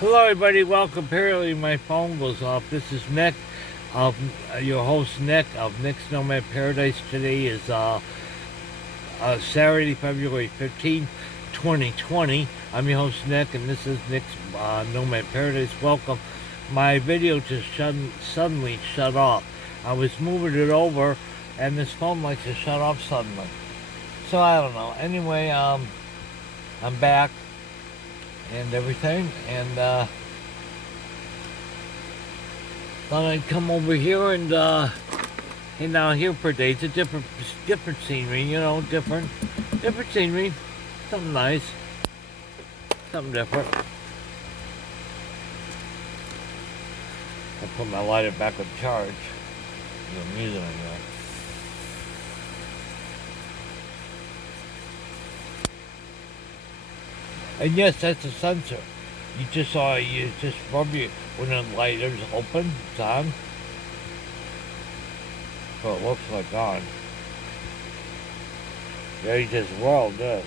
Hello, everybody. Welcome. Apparently, my phone goes off. This is Nick, of your host Nick of Nick's Nomad Paradise. Today is Saturday, February 15th, 2020. I'm your host Nick, and this is Nick's Nomad Paradise. Welcome. My video just suddenly shut off. I was moving it over, and this phone likes to shut off suddenly. So I don't know. Anyway, I'm back and everything, and thought I'd come over here and hang down here for a day. It's a different scenery, different scenery, something nice, something different. I'll put my lighter back on charge. I'm using it now. And yes, that's a sensor. You just rub your, when the lighter's open, it's on. So it looks like on. Yeah, you just roll this.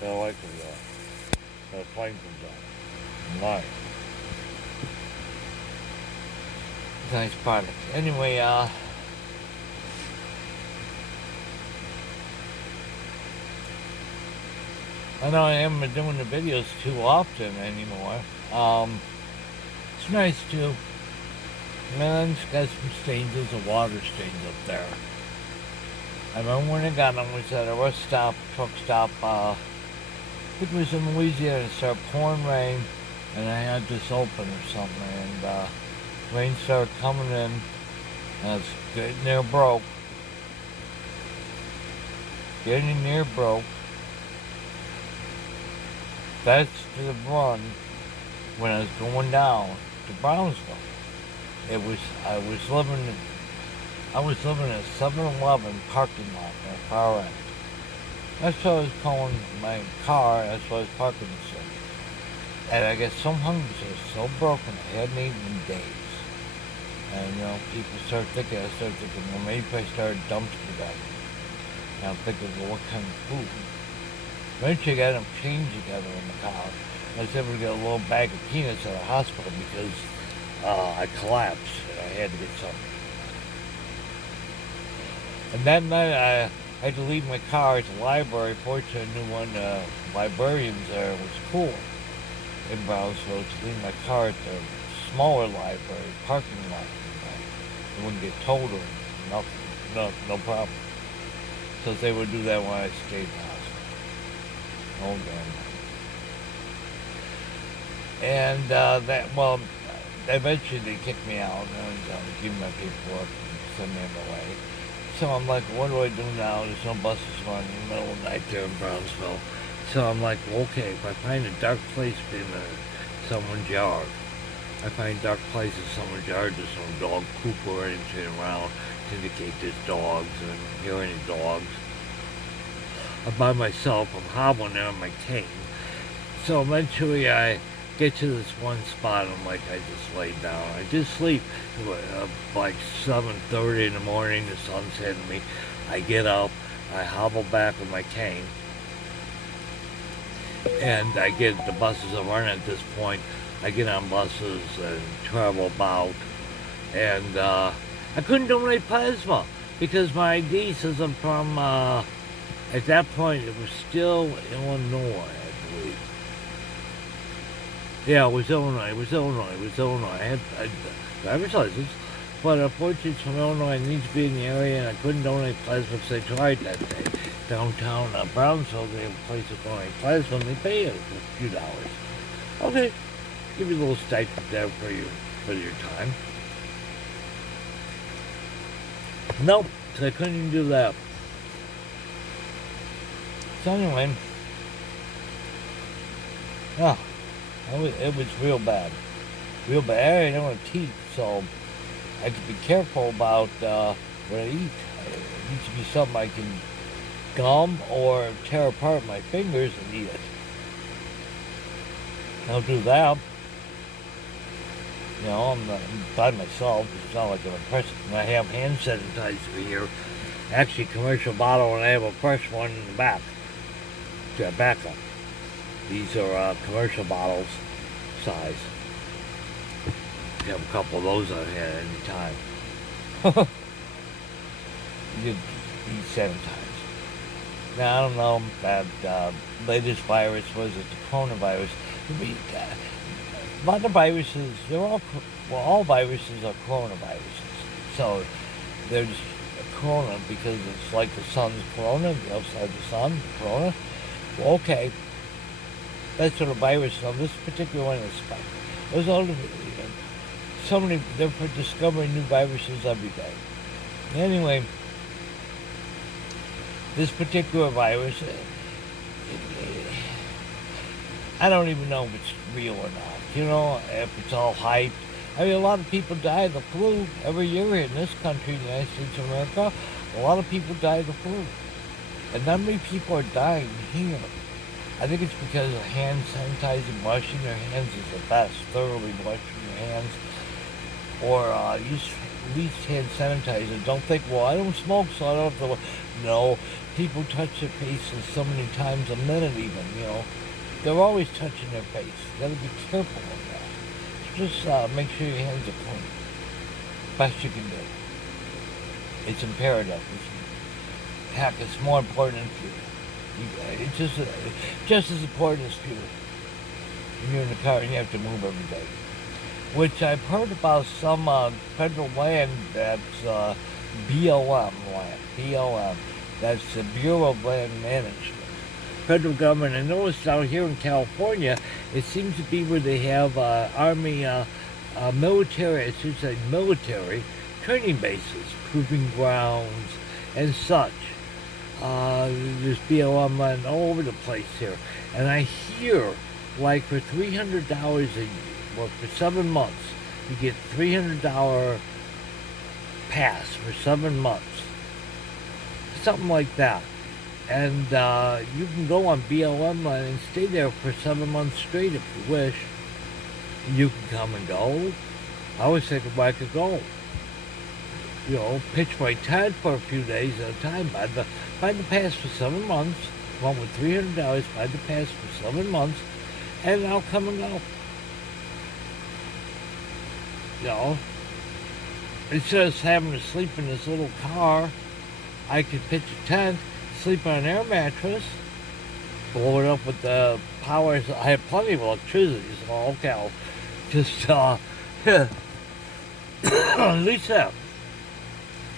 So the light comes on. So the flame comes on. Light. It's a nice product. Anyway, I know I haven't been doing the videos too often anymore. It's nice too. Man, it's got some stains, there's a water stains up there. I remember when I got them, was at a truck stop, I think it was in Louisiana. It started pouring rain, and I had this open or something, and rain started coming in, and I was getting near broke. That's the run when I was going down to Brownsville. I was living in a 7-Eleven parking lot at the far end. That's why I was calling my car. That's why I was parking this thing. And I got so hungry, so broken, I hadn't eaten in days. And people started thinking. Well, maybe if I started dumpster diving. And I'm thinking, well, what kind of food? Eventually I got them chained together in the car. I was able to get a little bag of peanuts at the hospital because I collapsed and I had to get something. And that night I had to leave my car at the library. Fortunately, I knew one librarians there was cool in Brownsville to leave my car at the smaller library parking lot. It wouldn't get towed or nothing. No problem. So they would do that when I stayed in the hospital. Oh, damn. And eventually they kicked me out and gave me my paperwork and sent me on my way. So I'm like, what do I do now? There's no buses running in the middle of the night there in Brownsville. So I'm like, well, okay, if I find a dark place in someone's yard, I find dark places in someone's yard, there's no dog poop or anything around to indicate there's dogs and hear any dogs. I'm by myself, I'm hobbling there on my cane. So eventually I get to this one spot, I'm like, I just lay down. I just sleep. Like 7:30 in the morning, the sun's hitting me. I get up, I hobble back with my cane, and I get the buses are running at this point. I get on buses and travel about, and I couldn't donate plasma because my ID says I'm from, at that point it was still Illinois, I believe. Yeah, it was Illinois. I had driver's license, but unfortunately it's from Illinois. I need to be in the area, and I couldn't donate plasma because I tried that day. Downtown Brownsville, they have a place to donate plasma, and they pay you a few dollars. Okay, give you a little stipend there for your time. Nope, so I couldn't even do that. So anyway, it was real bad. I don't have teeth, so I have to be careful about what I eat. It needs to be something I can gum or tear apart my fingers and eat it. I'll do that. I'm by myself. It's not like I'm impressive. I have hand sanitizer here. Actually, commercial bottle, and I have a fresh one in the back. To backup. These are commercial bottles. size. You have a couple of those on hand at any time. You'd be sanitized. Now, I don't know, that latest virus, was it the coronavirus? A lot of viruses, all viruses are coronaviruses. So there's corona because it's like the sun's corona, the outside the sun, corona. Well, okay, that's what a virus is. This particular one is spike. There's all the, so many, they're discovering new viruses every day. Anyway, this particular virus, I don't even know if it's real or not. If it's all hyped. I mean, a lot of people die of the flu every year in this country, the United States of America. A lot of people die of the flu. And not many people are dying here. I think it's because of hand sanitizing, washing your hands is the best. Thoroughly washing your hands. Or use at least hand sanitizer. Don't think, well, I don't smoke, so I don't have to. No, people touch their faces so many times a minute even, They're always touching their face. You gotta be careful of that. Just make sure your hands are clean. Best you can do. It's imperative. Heck, it's more important than fuel. It's just as important as fuel. When you're in the car and you have to move every day. Which I've heard about some federal land that's BLM land. BLM. That's the Bureau of Land Management. Federal government. I noticed out here in California, it seems to be where they have Army military, I should say military, training bases, proving grounds, and such. There's BLM land all over the place here. And I hear, like for $300 a year, well, for 7 months, you get $300 pass for 7 months. Something like that. And you can go on BLM land and stay there for 7 months straight if you wish. You can come and go. I was thinking I could go. Pitch my tent for a few days at a time. Buy the pass for 7 months. One with $300, buy the pass for 7 months, and I'll come and go. Instead of having to sleep in this little car, I could pitch a tent, sleep on an air mattress, blow it up with the power. I have plenty of electricity, so okay, I'll just at least that.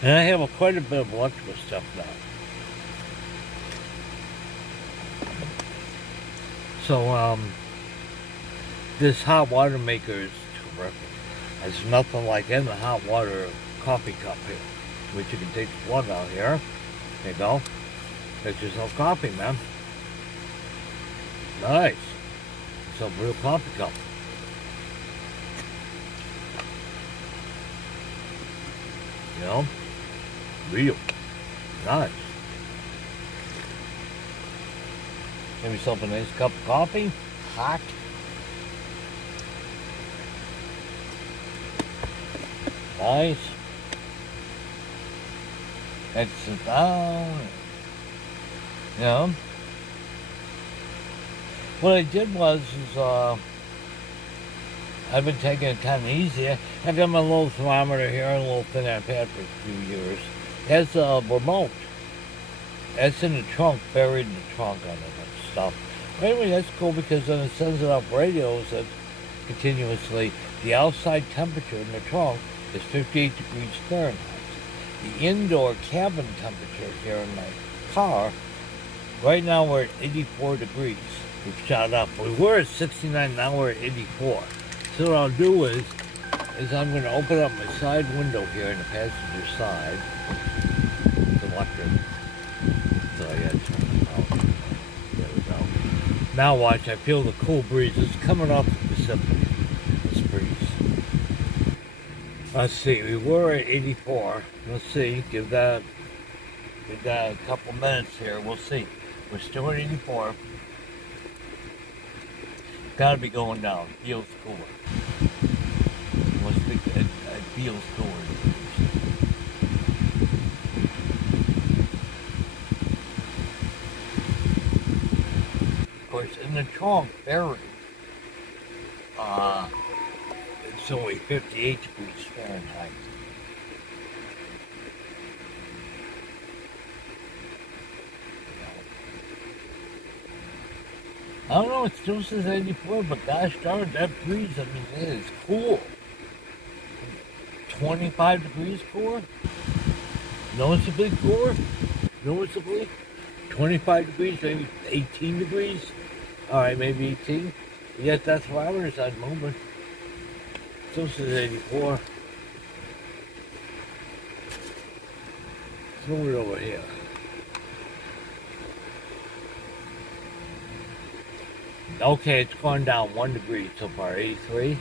And I have quite a bit of electrical stuff now. So this hot water maker is terrific. There's nothing like in the hot water coffee cup here, which you can take the plug out here. There you go. Get yourself coffee, man. Nice. It's a real coffee cup. Real. Nice. Give yourself a nice cup of coffee. Hot. Nice. And sit down. What I did was I've been taking it kind of easy. I've got my little thermometer here and a little thing I've had for a few years. It has a remote. That's in the trunk, buried in the trunk on it and stuff. But anyway, that's cool because then it sends it up radios that continuously. The outside temperature in the trunk is 58 degrees Fahrenheit. The indoor cabin temperature here in my car, right now we're at 84 degrees. We've shot up. We were at 69, now we're at 84. So what I'll do is I'm going to open up my side window here in the passenger side. It's electric. So I got to turn it out. There we go. Now watch, I feel the cool breeze. It's coming off the Pacific. This breeze. Let's see, we were at 84. Let's see, give that a couple minutes here. We'll see. We're still at 84. Gotta be going down. Feels cooler. It feels cooler. Of course, in the trunk, buried Uh, it's only 58 degrees Fahrenheit. I don't know, it still says 84, but gosh darn, that breeze, I mean, it is cool. 25 degrees cooler? Noticeably cooler? Noticeably? 25 degrees, maybe 18 degrees? Alright, maybe 18. Yet that's thermometers at the moment. Still says 84. Let's move it over here. Okay, it's gone down 1 degree so far, 83.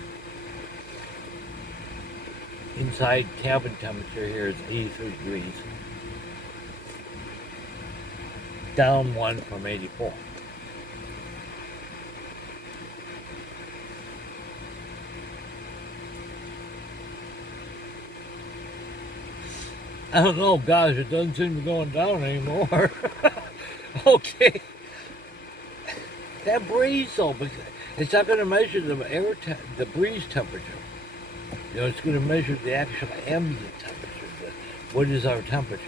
Inside cabin temperature here is 83 degrees. Down 1 from 84. I don't know, gosh, it doesn't seem to be going down anymore. Okay. That breeze though, but it's not going to measure the breeze temperature. You know, it's going to measure the actual ambient temperature. What is our temperature?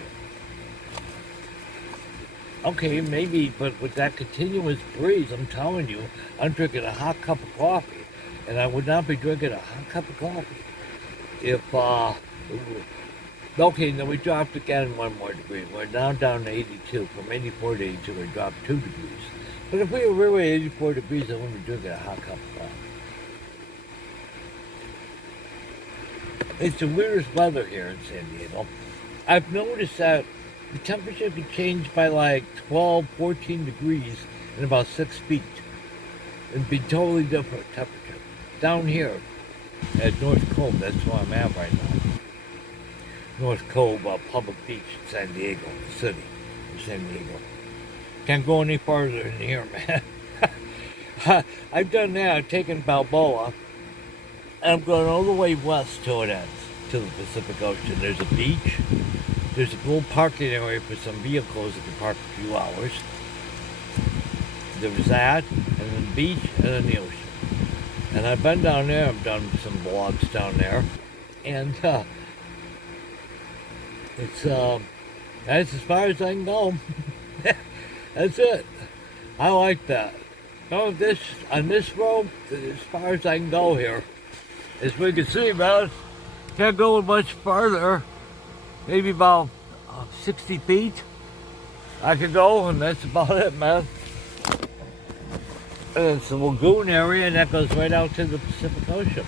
Okay, maybe, but with that continuous breeze, I'm telling you, I'm drinking a hot cup of coffee, and I would not be drinking a hot cup of coffee if, okay, now we dropped again 1 more degree. We're now down to 82. From 84 to 82, we dropped 2 degrees. But if we were really 84 degrees, I wouldn't be drinking a hot cup of coffee. It's the weirdest weather here in San Diego. I've noticed that the temperature can change by like 12, 14 degrees in about 6 feet. It'd be totally different temperature. Down here at North Cove, that's where I'm at right now. North Cove, public beach in San Diego, the city of San Diego. Can't go any farther than here, man. I've done that. I've taken Balboa, and I'm going all the way west till it ends, to the Pacific Ocean. There's a beach. There's a little parking area for some vehicles that can park a few hours. There was that, and then the beach, and then the ocean. And I've been down there. I've done some vlogs down there, and it's that's as far as I can go. That's it. I like that. No, this on this road, as far as I can go here, as we can see, man, can't go much farther. Maybe about 60 feet. I can go, and that's about it, man. And it's a lagoon area, and that goes right out to the Pacific Ocean.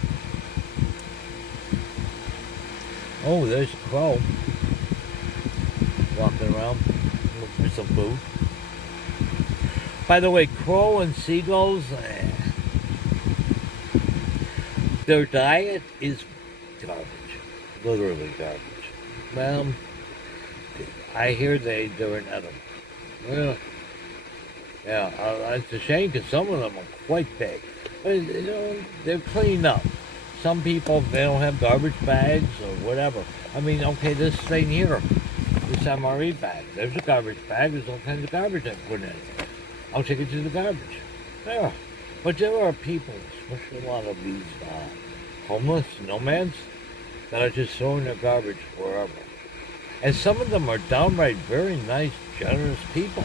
Oh, there's a crow walking around looking for some food. By the way, crow and seagulls, their diet is garbage. Literally garbage. Well, I hear they're inedible. Yeah, it's a shame because some of them are quite big. But, you know, they're cleaned up. Some people, they don't have garbage bags or whatever. I mean, okay, this thing here, this MRE bag, there's a garbage bag. There's all kinds of garbage I put in it. I'll take it to the garbage. Yeah. But there are people, especially a lot of these homeless nomads, that are just throwing their garbage wherever. And some of them are downright very nice, generous people.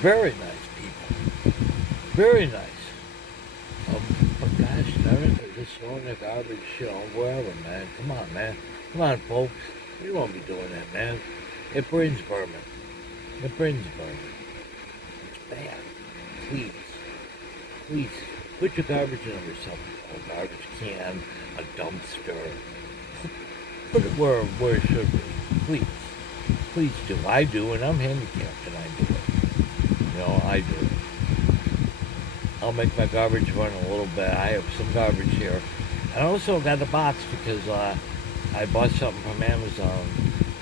Very nice people. Very nice. But gosh darn it, they're just throwing their garbage, you know, wherever, man. Come on, man. Come on, folks. You don't want to be doing that, man. It brings vermin. It brings vermin. Bad. Please. Please. Put your garbage in yourself. A garbage can, a dumpster. Put it where it should be. Please. Please do. I do, and I'm handicapped, and I do it. You know, I do it. I'll make my garbage run a little bit. I have some garbage here. I also got a box because I bought something from Amazon,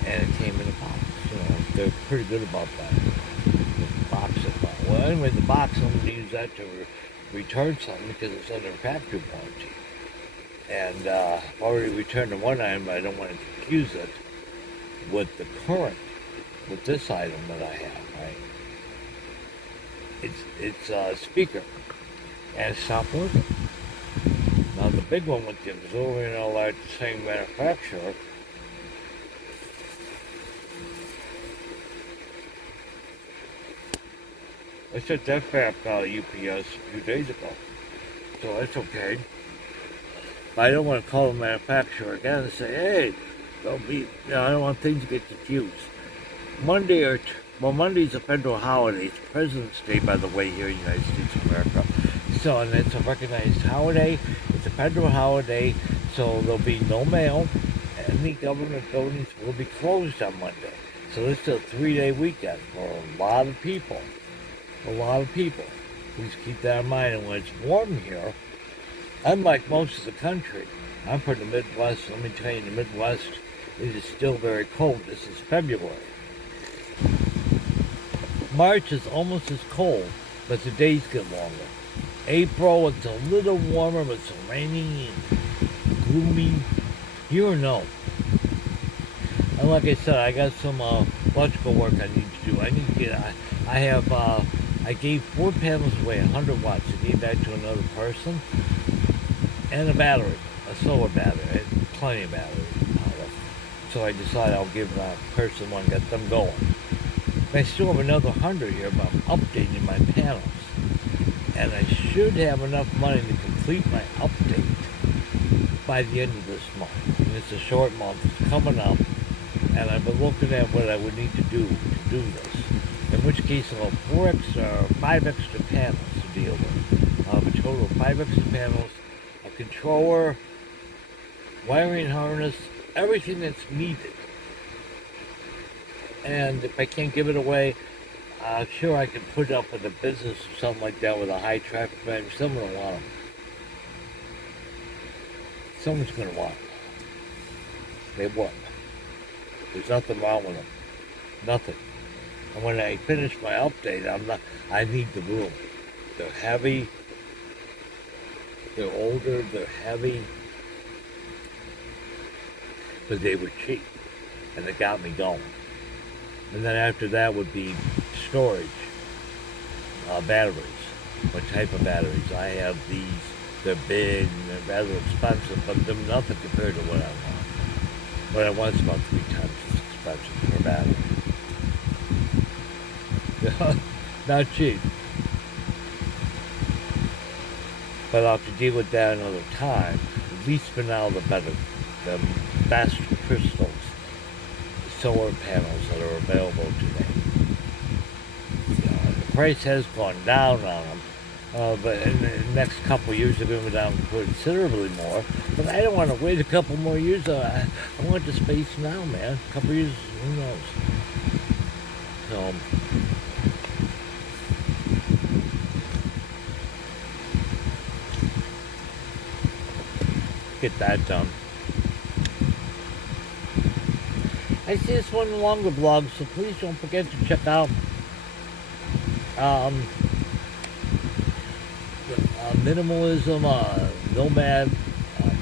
and it came in a box. You know, they're pretty good about that. Box of well, anyway, the box, I'm going to use that to return something because it's under factory warranty. And I've already returned the one item, but I don't want to confuse it with the current, with this item that I have, right? It's a speaker, and it stopped working. The big one with the auxiliary and all that, the same manufacturer. I sent that back UPS a few days ago, so that's okay. But I don't want to call the manufacturer again and say, hey, don't be, I don't want things to get confused. Monday's a federal holiday. It's President's Day, by the way, here in the United States of America. So, and it's a recognized holiday. It's a federal holiday, so there'll be no mail. Any government buildings will be closed on Monday. So this is a 3-day weekend for a lot of people. A lot of people. Please keep that in mind. And when it's warm here, unlike most of the country, I'm from the Midwest. Let me tell you, in the Midwest, it is still very cold. This is February. March is almost as cold, but the days get longer. April, it's a little warmer, but it's rainy and gloomy. You know. And like I said, I got some electrical work I need to do. I need to get. I gave 4 panels away, 100 watts. I gave that to another person, and a battery, a solar battery. I had plenty of battery power. So I decided I'll give that person one, get them going. I still have another 100 here, but I'm updating my panels. And I should have enough money to complete my update by the end of this month. And it's a short month, it's coming up, and I've been looking at what I would need to do this. In which case I'll have 5 extra panels to deal with. I'll have a total of 5 extra panels, a controller, wiring harness, everything that's needed. And if I can't give it away, I'm sure I can put up with a business or something like that with a high traffic value. Someone will want them. Someone's going to want them. They will. There's nothing wrong with them. Nothing. And when I finish my update, I need the room. They're heavy. They're older. They're heavy. But they were cheap. And they got me going. And then after that would be storage, batteries. What type of batteries? I have these. They're big and they're rather expensive, but they're nothing compared to what I want. What I want is about 3 times as expensive per battery. Not cheap. But I'll have to deal with that another time. At least for now, the better. The best crystals. Solar panels that are available today. The price has gone down on them, but in the next couple of years they're going to go down considerably more. But I don't want to wait a couple more years. I want the space now, man. A couple of years, who knows? So, get that done. I see this one longer blog, so please don't forget to check out minimalism, nomad,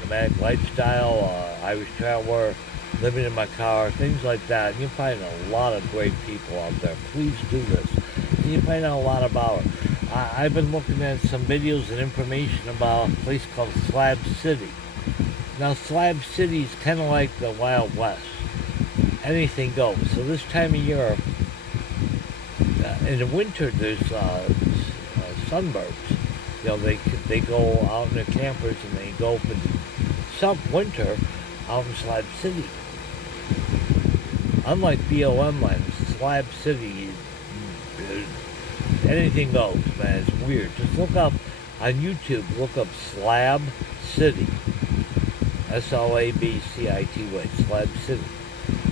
nomadic lifestyle, Irish traveler, living in my car, things like that. And you'll find a lot of great people out there. Please do this. And you'll find out a lot about it. I've been looking at some videos and information about a place called Slab City. Now, Slab City is kind of like the Wild West. Anything goes. So this time of year, in the winter, there's sunbirds. You know, they go out in their campers and they go for some winter out in Slab City. Unlike BLM land, Slab City, anything goes, man. It's weird. Just look up on YouTube. Look up Slab City. SLABCITY, Slab City.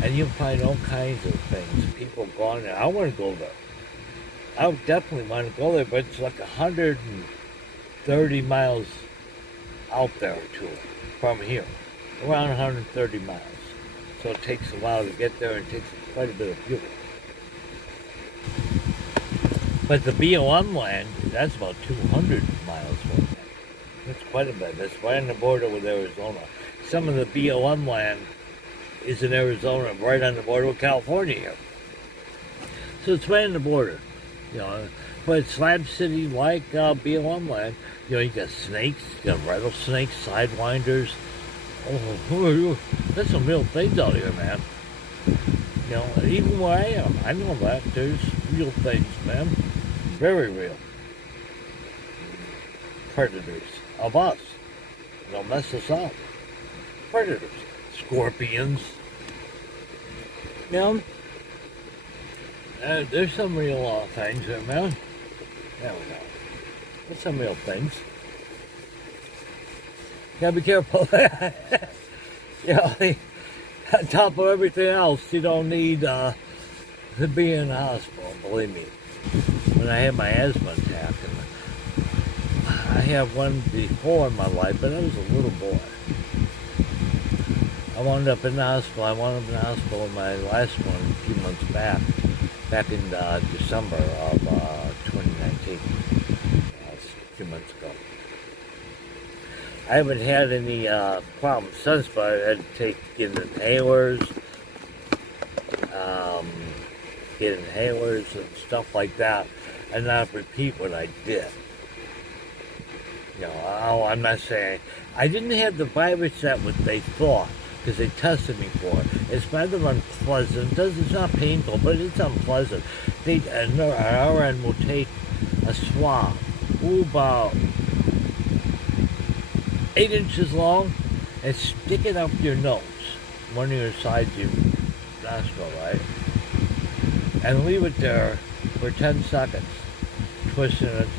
And you'll find all kinds of things. People going there. I want to go there. I would definitely want to go there, but it's like 130 miles out there to it from here. Around 130 miles. So it takes a while to get there and it takes quite a bit of fuel. But the BLM land, that's about 200 miles from that. That's quite a bit. That's right on the border with Arizona. Some of the BLM land is in Arizona, right on the border with California here. So it's right on the border. You know, But Slab City, like BLM land, you know, you got snakes, you got rattlesnakes, sidewinders. Oh, there's some real things out here, man. You know, even where I am, I know that there's real things, man. Very real. Predators of us. They'll mess us up. Predators. Scorpions. You know, there's some real things there, man. There we go. There's some real things. Gotta be careful. You know, on top of everything else, you don't need to be in the hospital, believe me. When I had my asthma attack, and I had one before in my life, but I was a little boy. I wound up in the hospital. I wound up in the hospital in my last one a few months back in December of 2019. That's a few months ago. I haven't had any problems since, but I had to get inhalers, and stuff like that, and not repeat what I did. You know, I'm not saying I didn't have the virus that what they thought, because they tested me for it. It's rather unpleasant. It's not painful, but it's unpleasant. An RN will take a swab, about 8 inches long, and stick it up your nose, one of your sides of your nostril, right? And leave it there for 10 seconds, twisting it,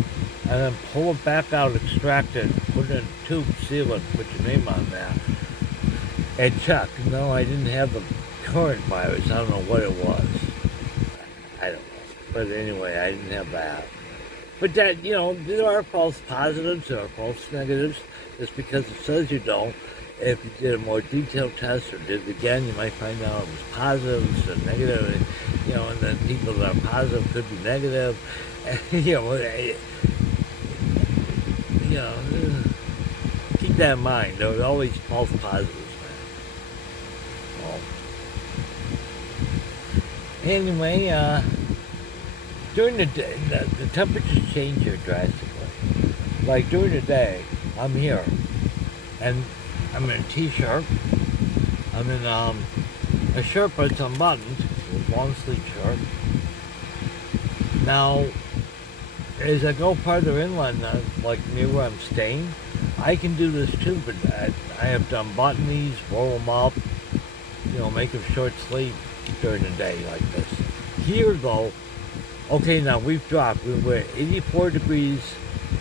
and then pull it back out, extract it, put it in a tube, seal it, put your name on that, and check. No, I didn't have the current virus. I don't know what it was. I don't know. But anyway, I didn't have that. But that, you know, there are false positives, there are false negatives. Just because it says you don't, if you did a more detailed test or did it again, you might find out it was positive instead of negative. You know, and then people that are positive could be negative. You know, keep that in mind. There are always false positives, man. Well, anyway, during the day, the temperatures change here drastically. Like during the day, I'm here, and I'm in a t-shirt. I'm in a shirt, but it's unbuttoned, a long sleeve shirt. Now, as I go farther inland, like near where I'm staying, I can do this too, but I have to unbutton these, roll them up, you know, make them short sleeve during the day like this. Here, though, okay, now we've dropped. We were at 84 degrees,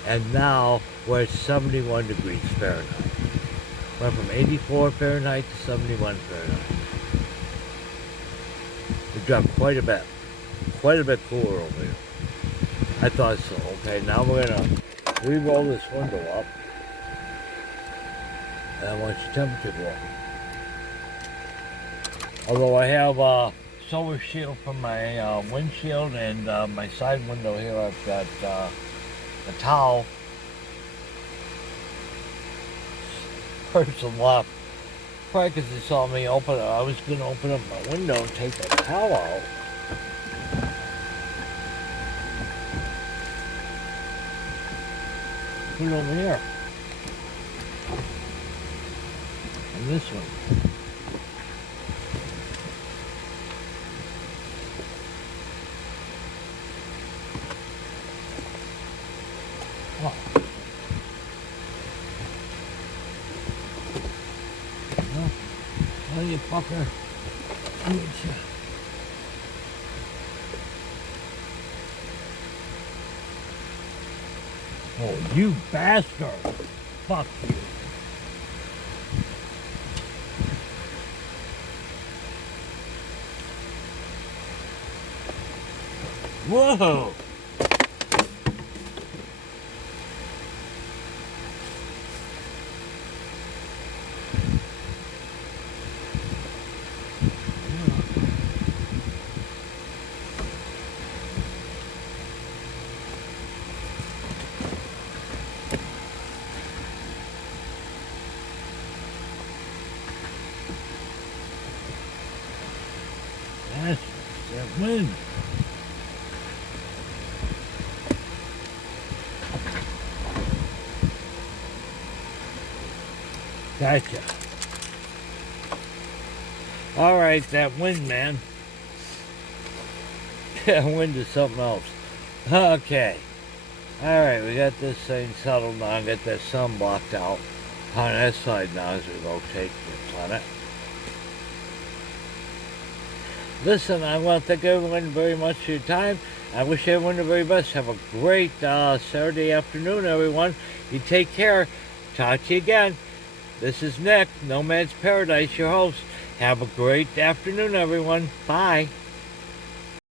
and now we're at 71 degrees Fahrenheit. Went from 84 Fahrenheit to 71 Fahrenheit. We dropped quite a bit cooler over here. I thought so. Okay, now we're gonna re-roll this window up, and I want your temperature to go up. Although I have a solar shield from my windshield and my side window here, I've got a towel. Person left. Probably because they saw me open it. I was going to open up my window and take that towel out. Put it over here. And this one. Oh, you fucker. Oh, you bastard. Fuck you. Whoa. That's that wind. Gotcha. All right, that wind, man. That wind is something else. Okay. All right, we got this thing settled now. Get that sun blocked out on that side now as we rotate the planet. Listen, I want to thank everyone very much for your time. I wish everyone the very best. Have a great Saturday afternoon, everyone. You take care. Talk to you again. This is Nick, Nomad's Paradise, your host. Have a great afternoon, everyone. Bye.